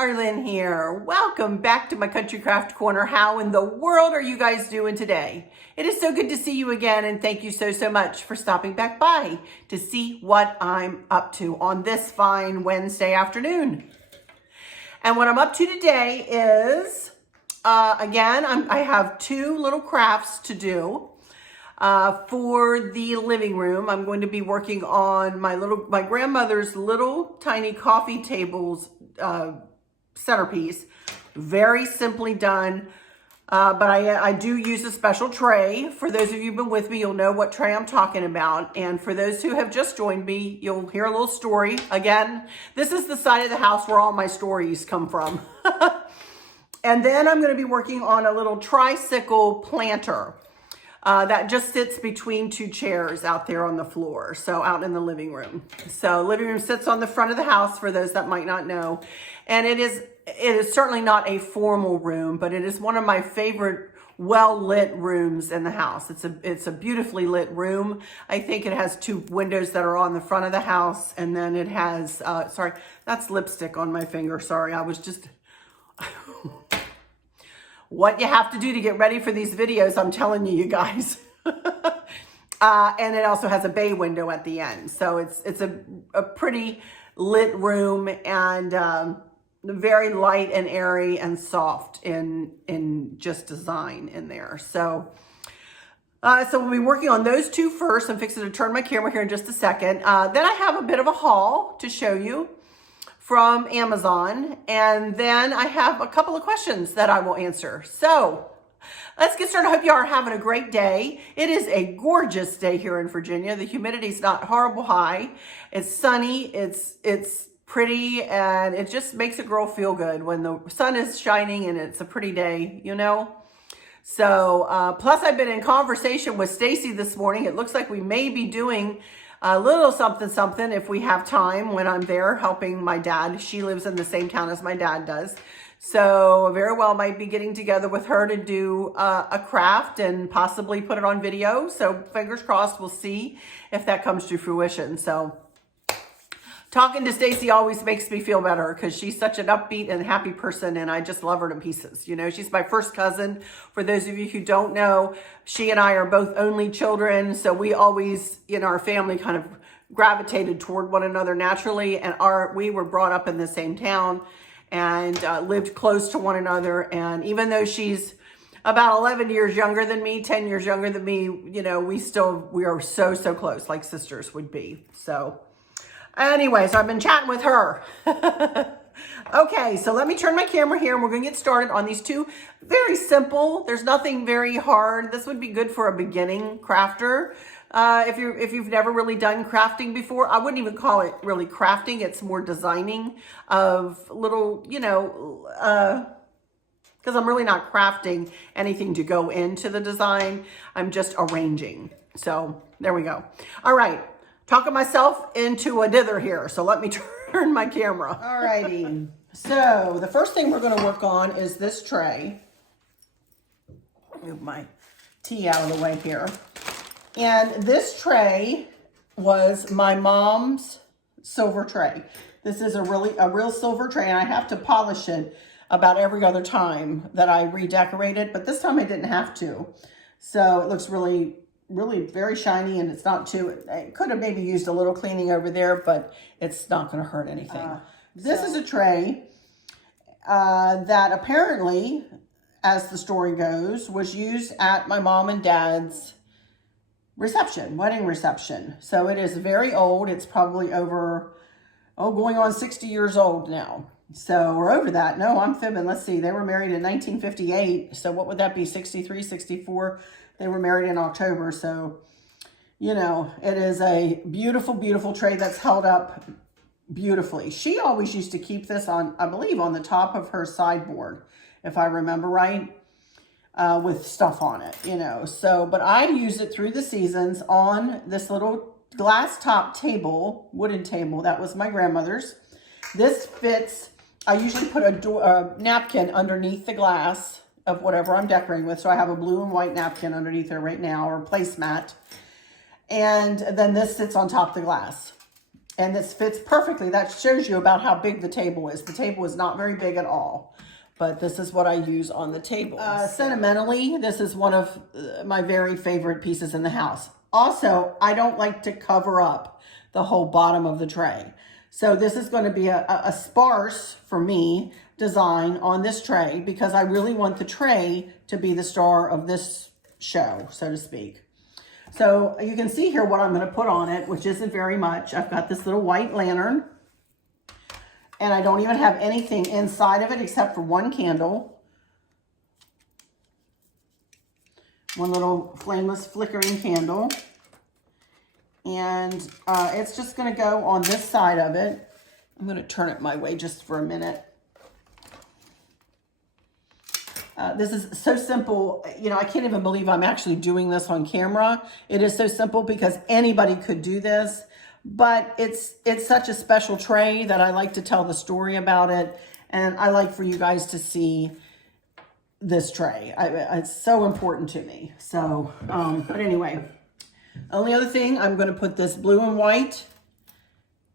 Arlene here. Welcome back to my Country Craft Corner. How in the world are you guys doing today? It is so good to see you again, and thank you so much for stopping back by to see what I'm up to on this fine Wednesday afternoon. And what I'm up to today is, again, I have two little crafts to do. For the living room, I'm going to be working on my grandmother's little tiny coffee tables centerpiece. Very simply done, but I do use a special tray. For those of you who've been with me, you'll know what tray I'm talking about. And for those who have just joined me, you'll hear a little story. Again, this is the side of the house where all my stories come from. And then I'm going to be working on a little tricycle planter. That just sits between two chairs out there on the floor, so out in the living room. So living room sits on the front of the house for those that might not know. And it is certainly not a formal room, but it is one of my favorite well-lit rooms in the house. It's a beautifully lit room. I think it has two windows that are on the front of the house, and then it has, sorry, that's lipstick on my finger. Sorry, I was just... What you have to do to get ready for these videos, I'm telling you guys. And it also has a bay window at the end. So it's a pretty lit room, and very light and airy and soft in just design in there. So we'll be working on those two first. I'm fixing to turn my camera here in just a second. Then I have a bit of a haul to show you from Amazon, and then I have a couple of questions that I will answer. So let's get started. I hope you are having a great day. It is a gorgeous day here in Virginia. The humidity's not horrible high. It's sunny, it's pretty, and it just makes a girl feel good when the sun is shining and it's a pretty day, you know? So, plus I've been in conversation with Stacy this morning. It looks like we may be doing a little something if we have time when I'm there helping my dad. She lives in the same town as my dad does. So very well might be getting together with her to do a craft and possibly put it on video. So fingers crossed, we'll see if that comes to fruition. So talking to Stacy always makes me feel better because she's such an upbeat and happy person, and I just love her to pieces. You know, she's my first cousin. For those of you who don't know, she and I are both only children, so we always, in our family, kind of gravitated toward one another naturally, and we were brought up in the same town and lived close to one another. And even though she's about 11 years younger than me, 10 years younger than me, you know, we are so close, like sisters would be. So anyway, so I've been chatting with her. Okay, so let me turn my camera here, and we're going to get started on these two. Very simple. There's nothing very hard. This would be good for a beginning crafter. If you've never really done crafting before, I wouldn't even call it really crafting. It's more designing of little, you know, because I'm really not crafting anything to go into the design. I'm just arranging. So there we go. All right. Talking myself into a dither here, so let me turn my camera. All righty. So the first thing we're going to work on is this tray. Move my tea out of the way here. And this tray was my mom's silver tray. This is a real silver tray, and I have to polish it about every other time that I redecorate it, but this time I didn't have to. So it looks really very shiny, and it's not too, I could have maybe used a little cleaning over there, but it's not going to hurt anything. This is a tray that apparently, as the story goes, was used at my mom and dad's wedding reception. So it is very old. It's probably over, going on 60 years old now. So we're over that. No, I'm fibbing. Let's see. They were married in 1958. So what would that be? 63, 64. They were married in October. So, you know, it is a beautiful tray that's held up beautifully. She always used to keep this on, I believe, on the top of her sideboard, if I remember right, with stuff on it, you know. So, but I use it through the seasons on this little glass top table, wooden table. That was my grandmother's. This fits. I usually put a napkin underneath the glass of whatever I'm decorating with. So I have a blue and white napkin underneath there right now, or placemat. And then this sits on top of the glass. And this fits perfectly. That shows you about how big the table is. The table is not very big at all, but this is what I use on the table. Sentimentally, this is one of my very favorite pieces in the house. Also, I don't like to cover up the whole bottom of the tray. So this is going to be a sparse, for me, design on this tray because I really want the tray to be the star of this show, so to speak. So you can see here what I'm going to put on it, which isn't very much. I've got this little white lantern, and I don't even have anything inside of it except for one candle. One little flameless flickering candle. And it's just going to go on this side of it. I'm going to turn it my way just for a minute. This is so simple. You know, I can't even believe I'm actually doing this on camera. It is so simple because anybody could do this, but it's such a special tray that I like to tell the story about it. And I like for you guys to see this tray. It's so important to me. So, but anyway, only other thing, I'm going to put this blue and white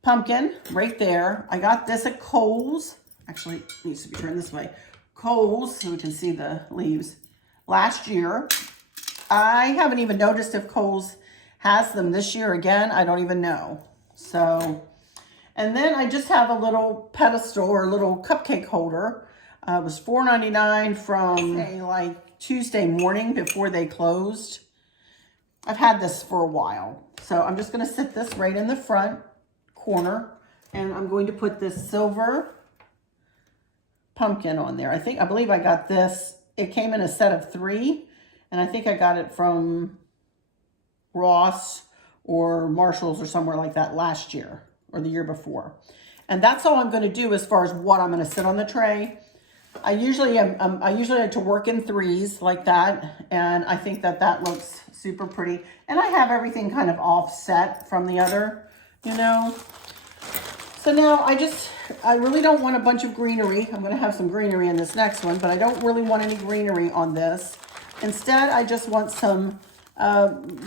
pumpkin right there. I got this at Kohl's. Actually, it needs to be turned this way. Kohl's, so we can see the leaves, last year. I haven't even noticed if Kohl's has them this year again. I don't even know. So, and then I just have a little pedestal or a little cupcake holder. It was $4.99 from like Tuesday morning before they closed. I've had this for a while. So I'm just going to sit this right in the front corner, and I'm going to put this silver pumpkin on there. I believe I got this. It came in a set of 3, and I think I got it from Ross or Marshall's or somewhere like that last year or the year before. And that's all I'm going to do as far as what I'm going to sit on the tray. I usually like to work in 3s like that, and I think that looks super pretty. And I have everything kind of offset from the other, you know. So now I really don't want a bunch of greenery. I'm going to have some greenery in this next one, but I don't really want any greenery on this. Instead, I just want some,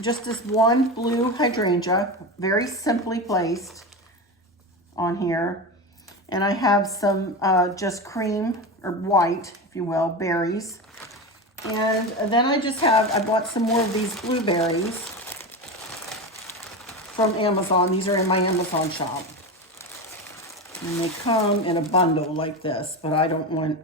just this one blue hydrangea, very simply placed on here. And I have some just cream, or white, if you will, berries. And then I bought some more of these blueberries from Amazon. These are in my Amazon shop. And they come in a bundle like this, but I don't want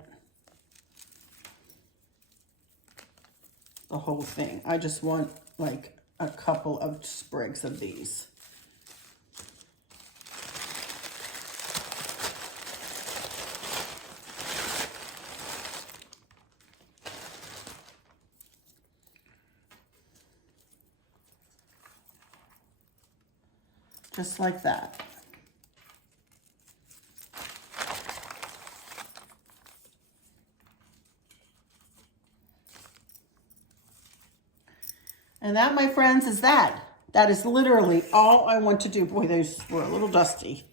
the whole thing. I just want like a couple of sprigs of these. Just like that. And that, my friends, is that. That is literally all I want to do. Boy, those were a little dusty.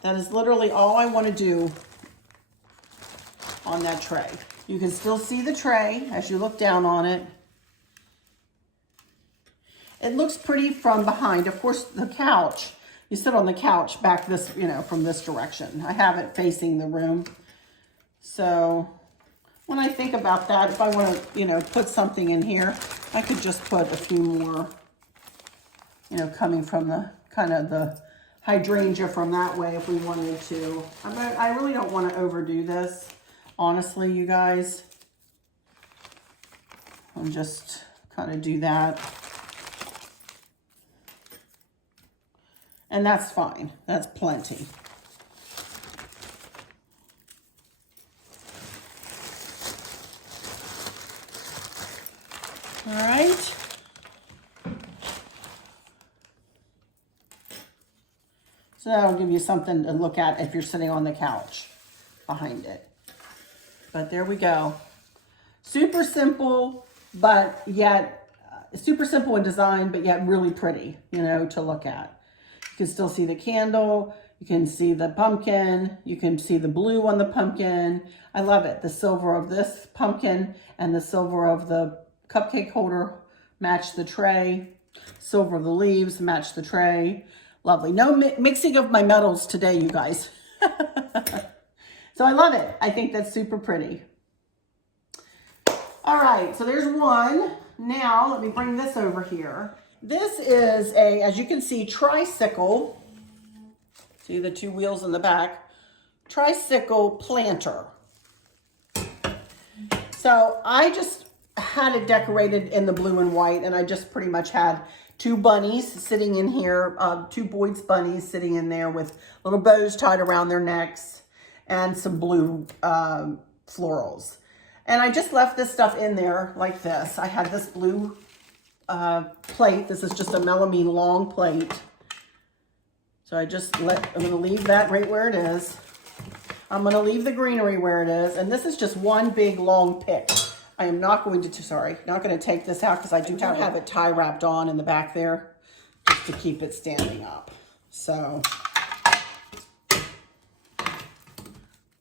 That is literally all I want to do on that tray. You can still see the tray as you look down on it. It looks pretty from behind. Of course, the couch, you sit on the couch back this, you know, from this direction. I have it facing the room. So when I think about that, if I want to, you know, put something in here, I could just put a few more, you know, coming from the kind of the hydrangea from that way if we wanted to. I really don't want to overdo this, honestly, you guys. I'll just kind of do that. And that's fine. That's plenty. All right. So that'll give you something to look at if you're sitting on the couch behind it. But there we go. Super simple, but yet super simple in design, but yet really pretty, you know, to look at. You can still see the candle. You can see the pumpkin. You can see the blue on the pumpkin. I love it. The silver of this pumpkin and the silver of the cupcake holder match the tray. Silver the leaves, match the tray. Lovely. No mixing of my metals today, you guys. So I love it. I think that's super pretty. All right, so there's one. Now, let me bring this over here. This is a, as you can see, Tricycle. See the two wheels in the back. Tricycle Planter. So I just had it decorated in the blue and white, and I just pretty much had two bunnies sitting in here, two Boyd's bunnies sitting in there with little bows tied around their necks and some blue florals. And I just left this stuff in there like this. I had this blue plate. This is just a melamine long plate. So I'm gonna leave that right where it is. I'm gonna leave the greenery where it is. And this is just one big long pick. I am not going to, not gonna take this out because I do have it tie wrapped on in the back there just to keep it standing up. So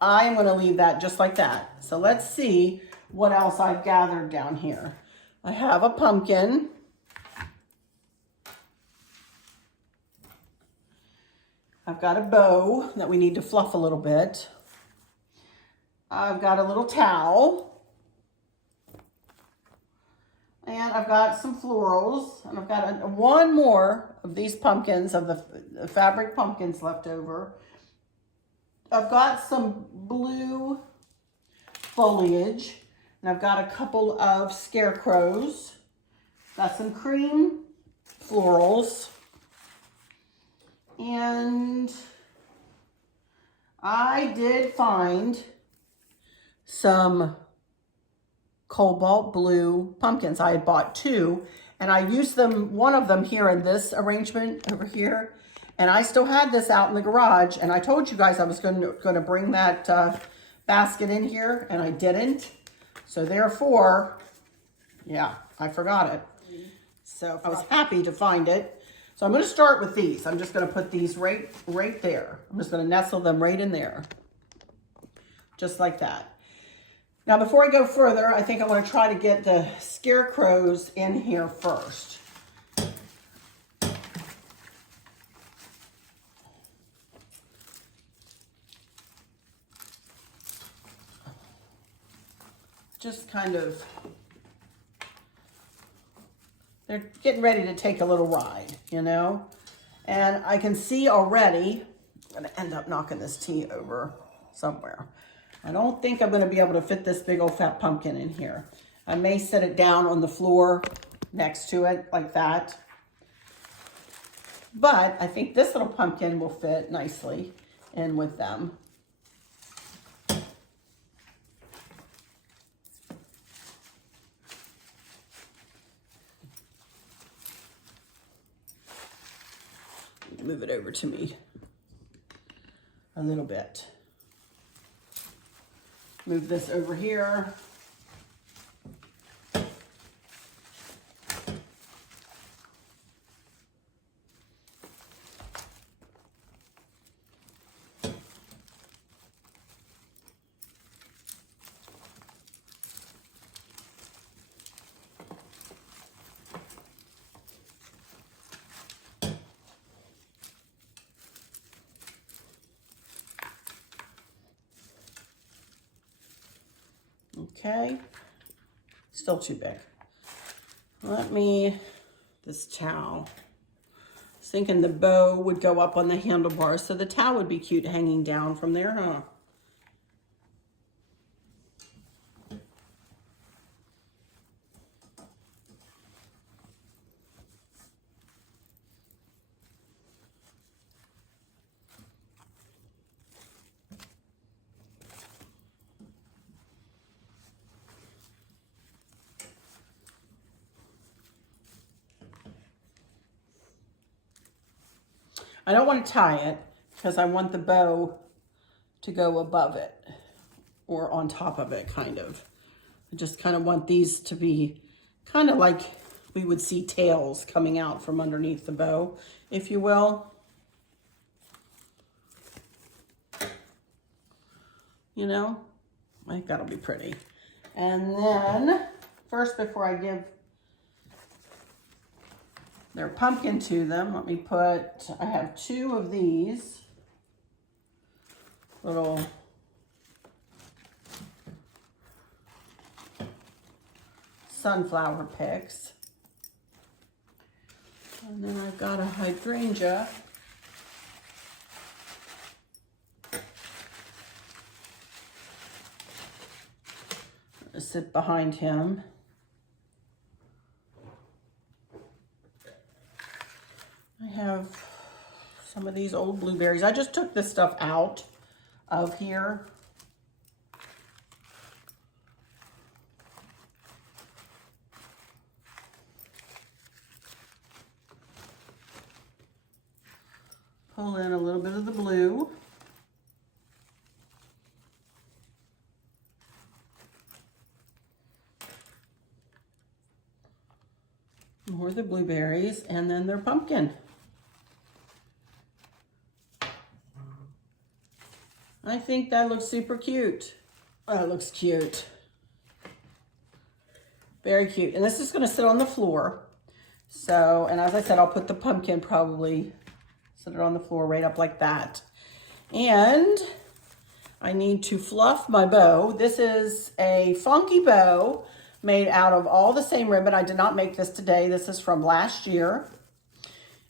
I am gonna leave that just like that. So let's see what else I've gathered down here. I have a pumpkin. I've got a bow that we need to fluff a little bit. I've got a little towel. And I've got some florals. And I've got one more of these pumpkins, of the fabric pumpkins left over. I've got some blue foliage. And I've got a couple of scarecrows. Got some cream florals. And I did find some cobalt blue pumpkins. I had bought two, and I used them, one of them here in this arrangement over here. And I still had this out in the garage, and I told you guys I was going to bring that basket in here, and I didn't. So therefore, yeah, I forgot it. So I was happy to find it. So I'm going to start with these. I'm just going to put these right there. I'm just going to nestle them right in there. Just like that. Now, before I go further, I think I want to try to get the scarecrows in here first. Just kind of, they're getting ready to take a little ride, you know? And I can see already, I'm gonna end up knocking this tea over somewhere. I don't think I'm gonna be able to fit this big old fat pumpkin in here. I may set it down on the floor next to it like that. But I think this little pumpkin will fit nicely in with them. Move it over to me a little bit. Move this over here. Okay, still too big. This towel. I was thinking the bow would go up on the handlebars, so the towel would be cute hanging down from there, huh? I don't want to tie it because I want the bow to go above it or on top of it, kind of. I just kind of want these to be kind of like we would see tails coming out from underneath the bow, if you will. You know, I think that'll be pretty. And then first, before I give their pumpkin to them. Let me put, I have 2 of these little sunflower picks. And then I've got a hydrangea. Sit behind him. I have some of these old blueberries. I just took this stuff out of here. Pull in a little bit of the blue. More of the blueberries, and then their pumpkin. I think that looks super cute. Oh, it looks cute. Very cute. And this is going to sit on the floor. So, and as I said, I'll put the pumpkin probably, sit it on the floor right up like that. And I need to fluff my bow. This is a funky bow made out of all the same ribbon. I did not make this today. This is from last year.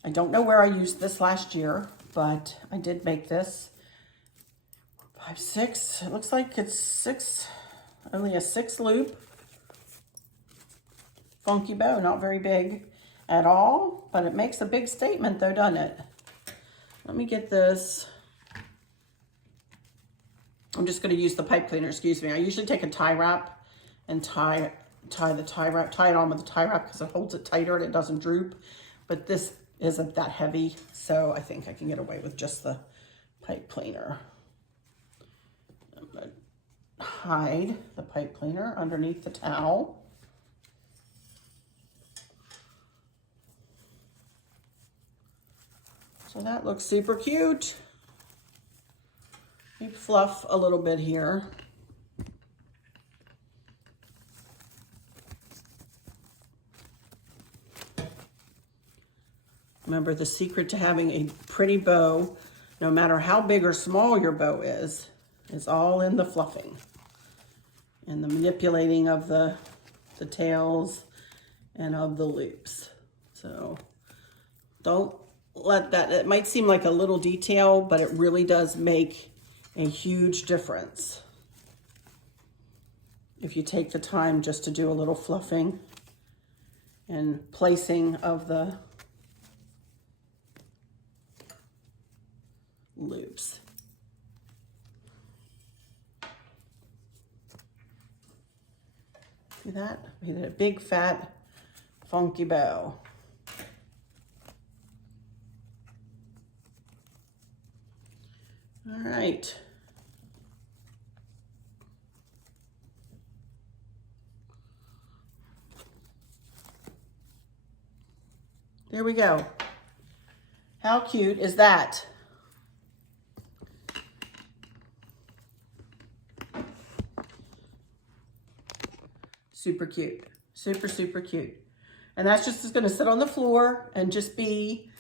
I don't know where I used this last year, but I did make this. 5, 6, it looks like it's 6, only a 6 loop. Funky bow, not very big at all, but it makes a big statement though, doesn't it? Let me get this. I'm just gonna use the pipe cleaner, excuse me. I usually take a tie wrap and tie the tie wrap, tie it on with the tie wrap because it holds it tighter and it doesn't droop. But this isn't that heavy, so I think I can get away with just the pipe cleaner. I'm gonna hide the pipe cleaner underneath the towel. So that looks super cute. Let me fluff a little bit here. Remember, the secret to having a pretty bow, no matter how big or small your bow is all in the fluffing and the manipulating of the tails and of the loops. So don't let that, it might seem like a little detail, but it really does make a huge difference if you take the time just to do a little fluffing and placing of the loops. See that? We did a big fat funky bow. All right. There we go. How cute is that? Super cute. Super, super cute. And that's just going to sit on the floor and just be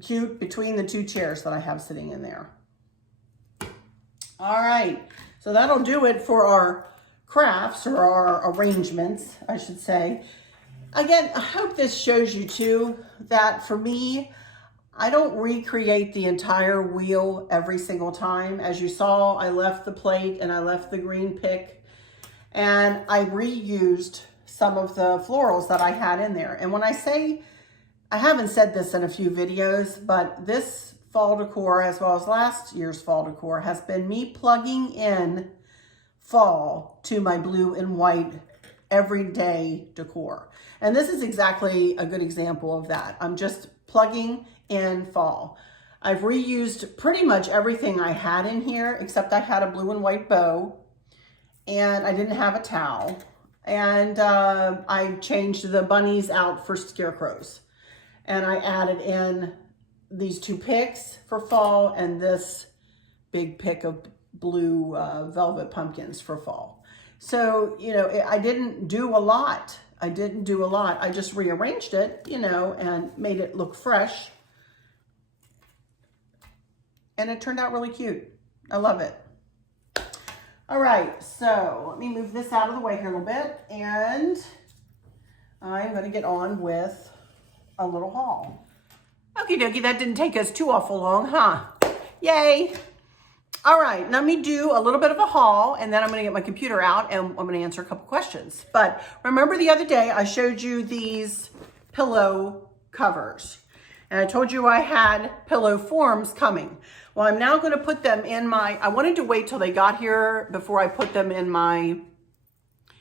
cute between the 2 chairs that I have sitting in there. All right. So that'll do it for our crafts, or our arrangements, I should say. Again, I hope this shows you too that for me, I don't recreate the entire wheel every single time. As you saw, I left the plate and I left the green pick. And I reused some of the florals that I had in there. And when I say, I haven't said this in a few videos, but this fall decor, as well as last year's fall decor, has been me plugging in fall to my blue and white everyday decor. And this is exactly a good example of that. I'm just plugging in fall. I've reused pretty much everything I had in here, except I had a blue and white bow. And I didn't have a towel, and I changed the bunnies out for scarecrows, and I added in these 2 picks for fall and this big pick of blue velvet pumpkins for fall. So, you know, I didn't do a lot I didn't do a lot. I just rearranged it, you know, and made it look fresh. And it turned out really cute. I love it. All right, so let me move this out of the way here a little bit, and I'm gonna get on with a little haul. Okie dokie, that didn't take us too awful long, huh? Yay. All right, let me do a little bit of a haul, and then I'm gonna get my computer out and I'm gonna answer a couple questions. But remember the other day I showed you these pillow covers, and I told you I had pillow forms coming. Well, I'm now gonna put them in my, I wanted to wait till they got here before I put them in my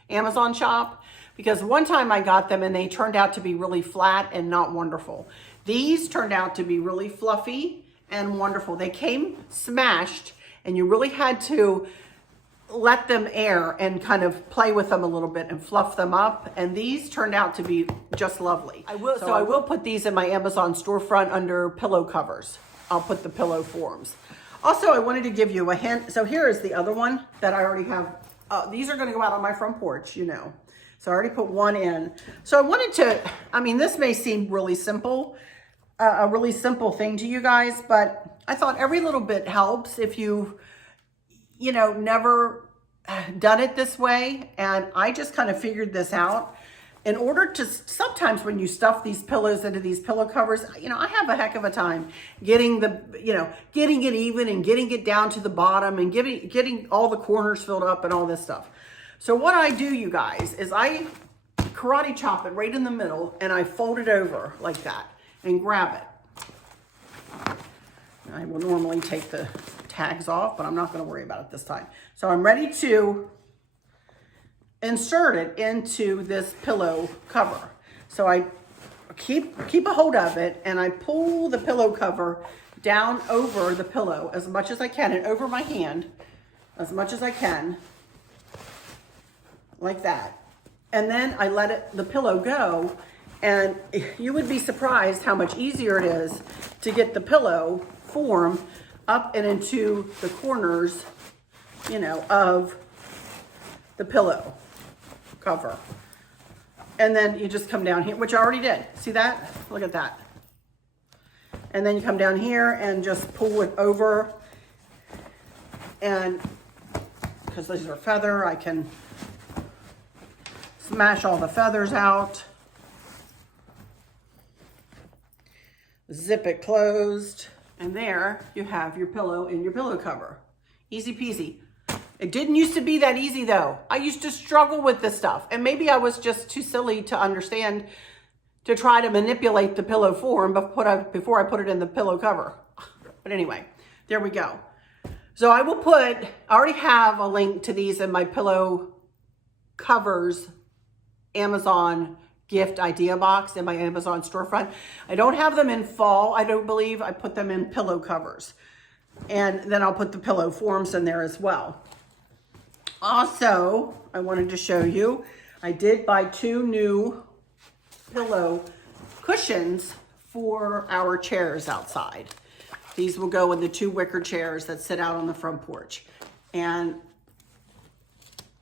Amazon shop, because one time I got them and they turned out to be really flat and not wonderful. These turned out to be really fluffy and wonderful. They came smashed, and you really had to let them air and kind of play with them a little bit and fluff them up. And these turned out to be just lovely. I will put these in my Amazon storefront under pillow covers. I'll put the pillow forms. Also, I wanted to give you a hint. So here is the other one that I already have. These are gonna go out on my front porch, you know. So I already put one in. So I wanted to, I mean, this may seem really simple, a really simple thing to you guys, but I thought every little bit helps if you know, never done it this way. And I just kind of figured this out. In order to, sometimes when you stuff these pillows into these pillow covers, you know, I have a heck of a time getting the, you know, getting it even and getting it down to the bottom and getting all the corners filled up and all this stuff. So what I do, you guys, is I karate chop it right in the middle and I fold it over like that and grab it. I will normally take the tags off, but I'm not going to worry about it this time. So I'm ready to insert it into this pillow cover. So I keep a hold of it and I pull the pillow cover down over the pillow as much as I can and over my hand as much as I can, like that. And then I let the pillow go, and you would be surprised how much easier it is to get the pillow form up and into the corners, you know, of the pillow cover. And then you just come down here, which I already did. See that? Look at that. And then you come down here and just pull it over. And because these are feather, I can smash all the feathers out. Zip it closed. And there you have your pillow in your pillow cover. Easy peasy. It didn't used to be that easy though. I used to struggle with this stuff, and maybe I was just too silly to understand to try to manipulate the pillow form before I put it in the pillow cover. But anyway, there we go. So I already have a link to these in my pillow covers Amazon gift idea box in my Amazon storefront. I don't have them in fall, I don't believe. I put them in pillow covers. And then I'll put the pillow forms in there as well. Also, I wanted to show you, I did buy 2 new pillow cushions for our chairs outside. These will go in the 2 wicker chairs that sit out on the front porch. And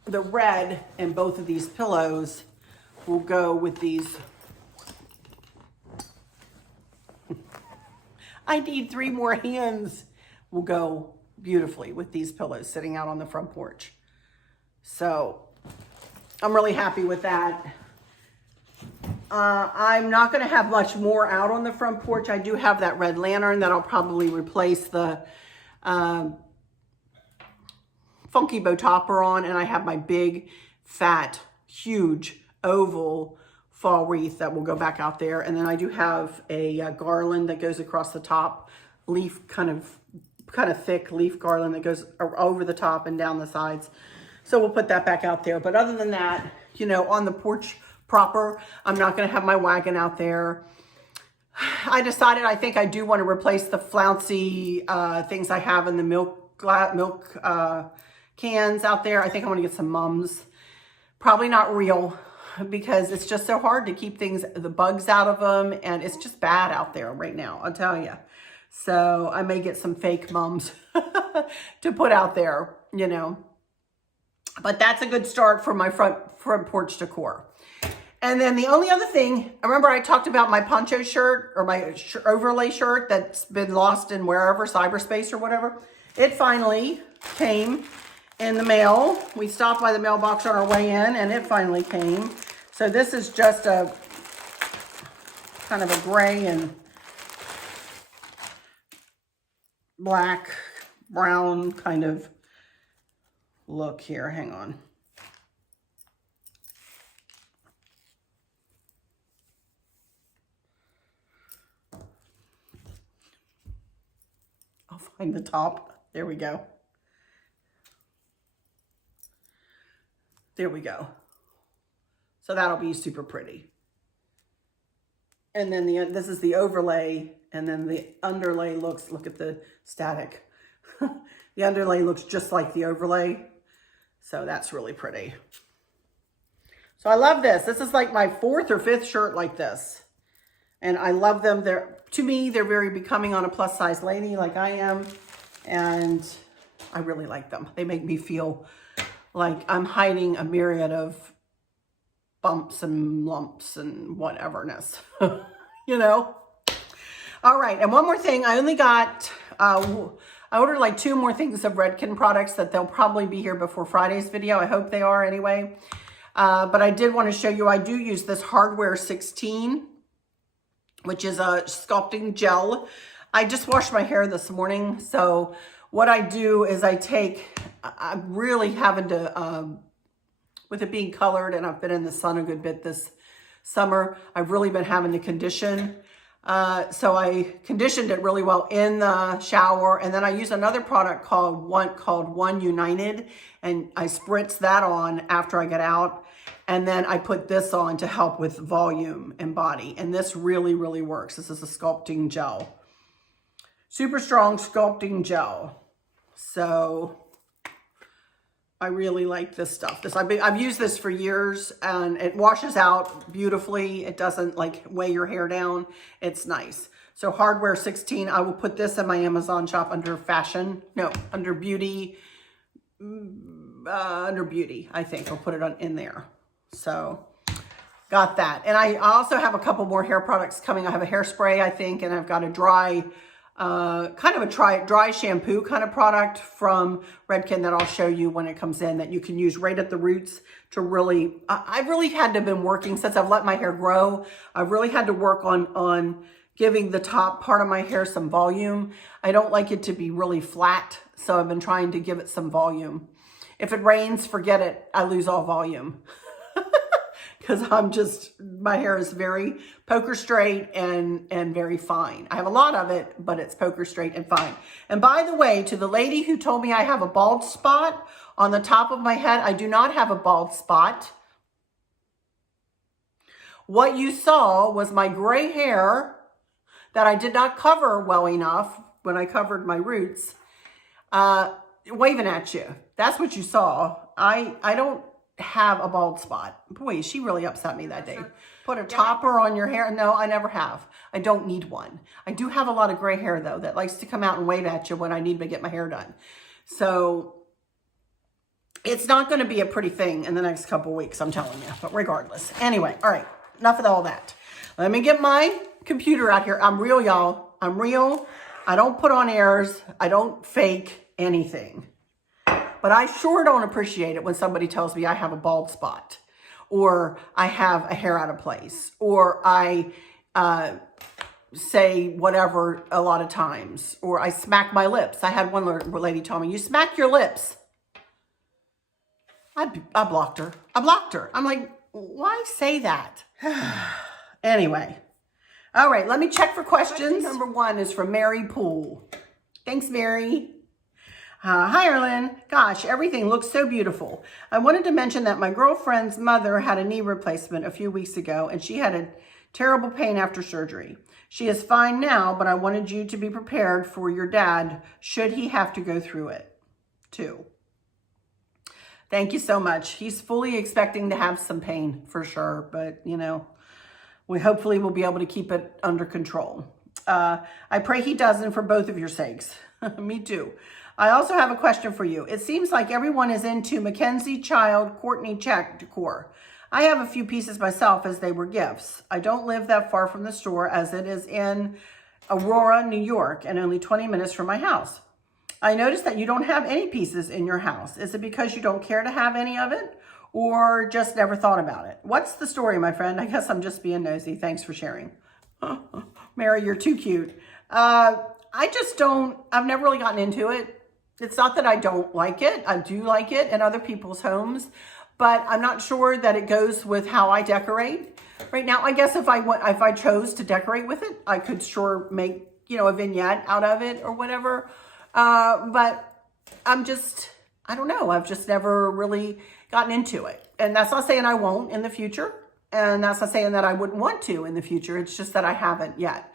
the red in both of these pillows will go with these. I need 3 more hands. Will go beautifully with these pillows sitting out on the front porch. So I'm really happy with that. I'm not going to have much more out on the front porch. I do have that red lantern that I'll probably replace the funky bow topper on, and I have my big, fat, huge oval fall wreath that will go back out there. And then I do have a garland that goes across the top, leaf kind of thick leaf garland that goes over the top and down the sides. So we'll put that back out there. But other than that, you know, on the porch proper, I'm not going to have my wagon out there. I decided I think I do want to replace the flouncy things I have in the milk cans out there. I think I want to get some mums. Probably not real, because it's just so hard to keep the bugs out of them, and it's just bad out there right now, I'll tell you. So I may get some fake mums to put out there, you know. But that's a good start for my front porch decor. And then the only other thing, remember I talked about my poncho shirt or my overlay shirt that's been lost in wherever, cyberspace or whatever. It finally came in the mail. We stopped by the mailbox on our way in and it finally came. So this is just a kind of a gray and black, brown kind of look here. Hang on. I'll find the top. There we go. There we go. So that'll be super pretty. And then this is the overlay, and then the underlay looks, look at the static. The underlay looks just like the overlay. So that's really pretty. So I love this. This is like my 4th or 5th shirt like this. And I love them. To me, they're very becoming on a plus size lady like I am. And I really like them. They make me feel like I'm hiding a myriad of bumps and lumps and whateverness, you know? All right, and one more thing. I only got, I ordered like 2 more things of Redken products that they'll probably be here before Friday's video. I hope they are anyway. But I did want to show you, I do use this Hardware 16, which is a sculpting gel. I just washed my hair this morning, so what I do is I'm really having to, with it being colored, and I've been in the sun a good bit this summer, I've really been having to condition. So I conditioned it really well in the shower, and then I use another product called One United, and I spritz that on after I get out, and then I put this on to help with volume and body, and this really, really works. This is a sculpting gel. Super strong sculpting gel. So I really like this stuff. I've used this for years, and it washes out beautifully. It doesn't like weigh your hair down. It's nice. So Hardware 16, I will put this in my Amazon shop under fashion. No, under beauty. Under beauty, I think. I'll put it in there. So got that. And I also have a couple more hair products coming. I have a hairspray, I think, and I've got a dry dry shampoo kind of product from Redken that I'll show you when it comes in, that you can use right at the roots to really, I've really had to been working since I've let my hair grow. I've really had to work on giving the top part of my hair some volume. I don't like it to be really flat, so I've been trying to give it some volume. If it rains, forget it. I lose all volume. Because my hair is very poker straight and very fine. I have a lot of it, but it's poker straight and fine. And by the way, to the lady who told me I have a bald spot on the top of my head, I do not have a bald spot. What you saw was my gray hair that I did not cover well enough when I covered my roots, waving at you. That's what you saw. I don't have a bald spot. Boy, she really upset me that day. Put a topper on your hair. No, I never have. I don't need one. I do have a lot of gray hair though that likes to come out and wave at you when I need to get my hair done. So it's not going to be a pretty thing in the next couple weeks, I'm telling you, but regardless. Anyway, all right, enough of all that. Let me get my computer out here. I'm real, y'all. I'm real. I don't put on airs. I don't fake anything. But I sure don't appreciate it when somebody tells me I have a bald spot, or I have a hair out of place, or I say whatever a lot of times, or I smack my lips. I had one lady tell me, you smack your lips. I blocked her. I blocked her. I'm like, why say that? Anyway. All right, let me check for questions. Question number 1 is from Mary Poole. Thanks, Mary. Hi, Erlyn. Gosh, everything looks so beautiful. I wanted to mention that my girlfriend's mother had a knee replacement a few weeks ago, and she had a terrible pain after surgery. She is fine now, but I wanted you to be prepared for your dad should he have to go through it, too. Thank you so much. He's fully expecting to have some pain for sure, but, you know, we hopefully will be able to keep it under control. I pray he doesn't for both of your sakes. Me too. I also have a question for you. It seems like everyone is into Mackenzie Child, Courtney Check decor. I have a few pieces myself as they were gifts. I don't live that far from the store as it is in Aurora, New York, and only 20 minutes from my house. I noticed that you don't have any pieces in your house. Is it because you don't care to have any of it or just never thought about it? What's the story, my friend? I guess I'm just being nosy. Thanks for sharing. Mary, you're too cute. I've never really gotten into it. It's not that I don't like it. I do like it in other people's homes, but I'm not sure that it goes with how I decorate. Right now, I guess if I chose to decorate with it, I could sure make, a vignette out of it or whatever. But I don't know. I've just never really gotten into it. And that's not saying I won't in the future. And that's not saying that I wouldn't want to in the future. It's just that I haven't yet.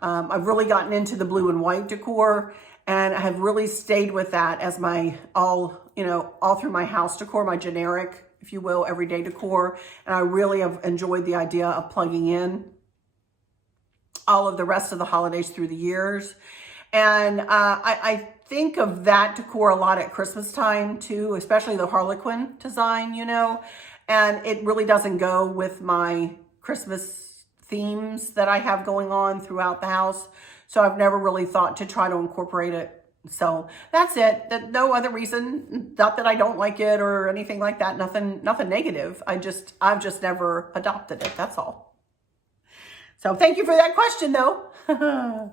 I've really gotten into the blue and white decor, and I have really stayed with that as my all through my house decor, my generic, if you will, everyday decor. And I really have enjoyed the idea of plugging in all of the rest of the holidays through the years. And I think of that decor a lot at Christmas time too, especially the Harlequin design, and it really doesn't go with my Christmas themes that I have going on throughout the house. So I've never really thought to try to incorporate it. So that's it. No other reason. Not that I don't like it or anything like that. Nothing negative. I've just never adopted it. That's all. So thank you for that question though.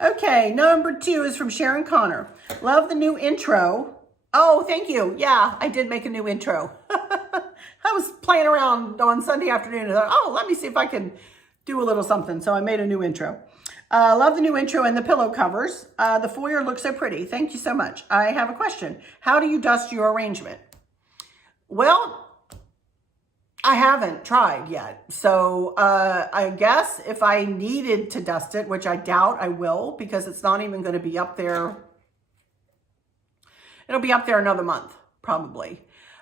Okay, number 2 is from Sharon Connor. Love the new intro. Oh, thank you. Yeah, I did make a new intro. I was playing around on Sunday afternoon and thought, oh, let me see if I can do a little something. So I made a new intro. Love the new intro and the pillow covers. The foyer looks so pretty. Thank you so much. I have a question. How do you dust your arrangement? Well, I haven't tried yet. So I guess if I needed to dust it, which I doubt I will, because it's not even going to be up there. It'll be up there another month, probably.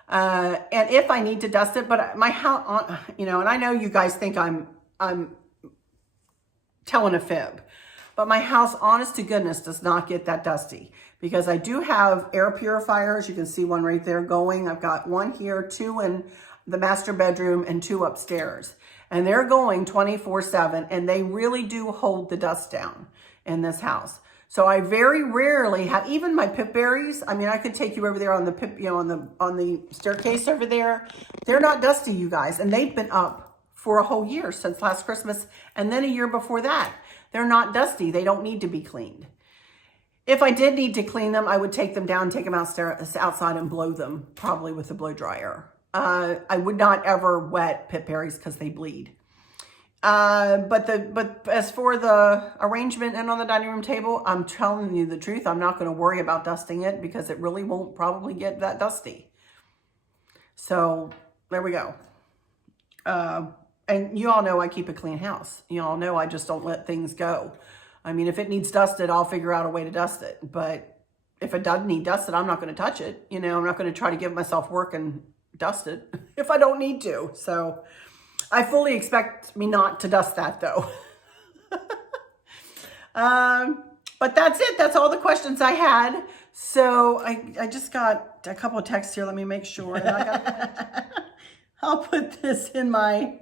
And if I need to dust it, but my house, and I know you guys think I'm telling a fib, but my house, honest to goodness, does not get that dusty because I do have air purifiers. You can see one right there going. I've got one here, 2 in the master bedroom and 2 upstairs, and they're going 24/7, and they really do hold the dust down in this house. So I very rarely have, even my pip berries. I mean, I could take you over there on the pip, on the staircase over there. They're not dusty, you guys, and they've been up for a whole year since last Christmas, and then a year before that. They're not dusty. They don't need to be cleaned. If I did need to clean them, I would take them down, take them outside, and blow them, probably with a blow dryer. I would not ever wet pip berries because they bleed. But as for the arrangement and on the dining room table, I'm telling you the truth. I'm not going to worry about dusting it because it really won't probably get that dusty. So there we go. And you all know I keep a clean house. You all know I just don't let things go. I mean, if it needs dusted, I'll figure out a way to dust it. But if it doesn't need dusted, I'm not going to touch it. I'm not going to try to give myself work and dust it if I don't need to. So I fully expect me not to dust that though. But that's it. That's all the questions I had. So I just got a couple of texts here. Let me make sure. I'll put this in my,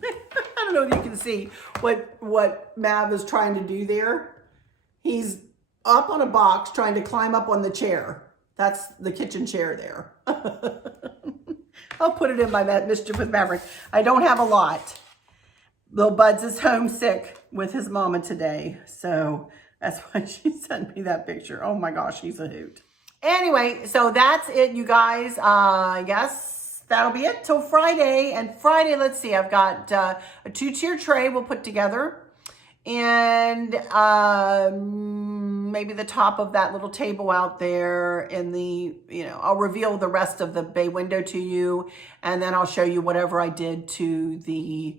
I don't know if you can see what Mav is trying to do there. He's up on a box trying to climb up on the chair. That's the kitchen chair there. I'll put it in my Mischief with Maverick. I don't have a lot. Little Buds is homesick with his mama today. So that's why she sent me that picture. Oh my gosh, he's a hoot. Anyway, so that's it, you guys. I guess that'll be it till Friday. And Friday, let's see, I've got a 2-tier tray we'll put together. And maybe the top of that little table out there in the, I'll reveal the rest of the bay window to you. And then I'll show you whatever I did to the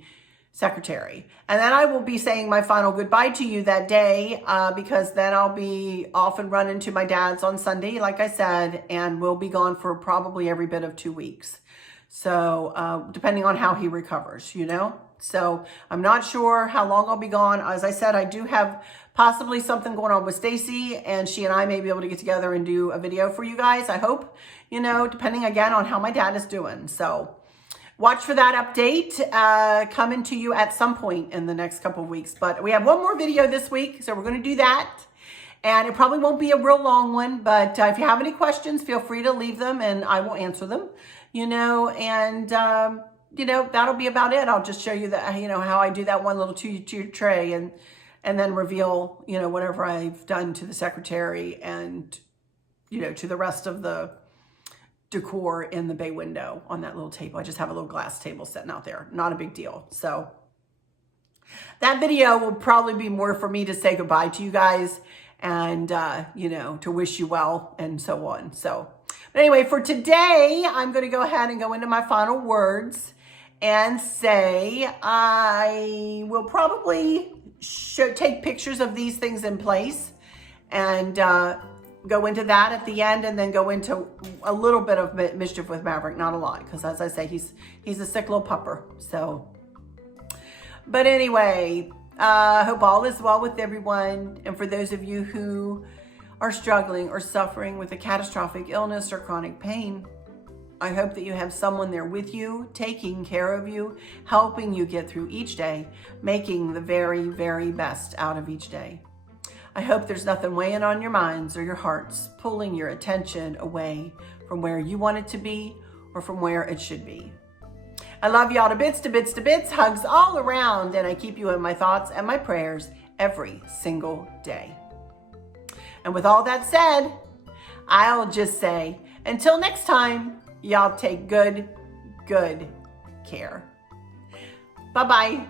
secretary. And then I will be saying my final goodbye to you that day because then I'll be off and running to my dad's on Sunday, like I said, and we'll be gone for probably every bit of 2 weeks. So depending on how he recovers, So I'm not sure how long I'll be gone. As I said, I do have possibly something going on with Stacy, and she and I may be able to get together and do a video for you guys. I hope, you know, depending again on how my dad is doing. So watch for that update coming to you at some point in the next couple of weeks. But we have one more video this week, so we're going to do that. And it probably won't be a real long one, but if you have any questions, feel free to leave them and I will answer them, you know, and, you know, that'll be about it. I'll just show you that, you know, how I do that one little two tray and then reveal, you know, whatever I've done to the secretary and, you know, to the rest of the decor in the bay window on that little table. I just have a little glass table sitting out there. Not a big deal. So that video will probably be more for me to say goodbye to you guys and, you know, to wish you well and so on. So, but anyway, for today, I'm going to go ahead and go into my final words and say I will probably take pictures of these things in place and go into that at the end, and then go into a little bit of Mischief with Maverick, not a lot, because as I say, he's a sick little pupper. So, but anyway, I hope all is well with everyone. And for those of you who are struggling or suffering with a catastrophic illness or chronic pain, I hope that you have someone there with you, taking care of you, helping you get through each day, making the very, very best out of each day. I hope there's nothing weighing on your minds or your hearts, pulling your attention away from where you want it to be or from where it should be. I love y'all to bits, to bits, to bits, hugs all around, and I keep you in my thoughts and my prayers every single day. And with all that said, I'll just say, until next time, y'all take good care. Bye-bye.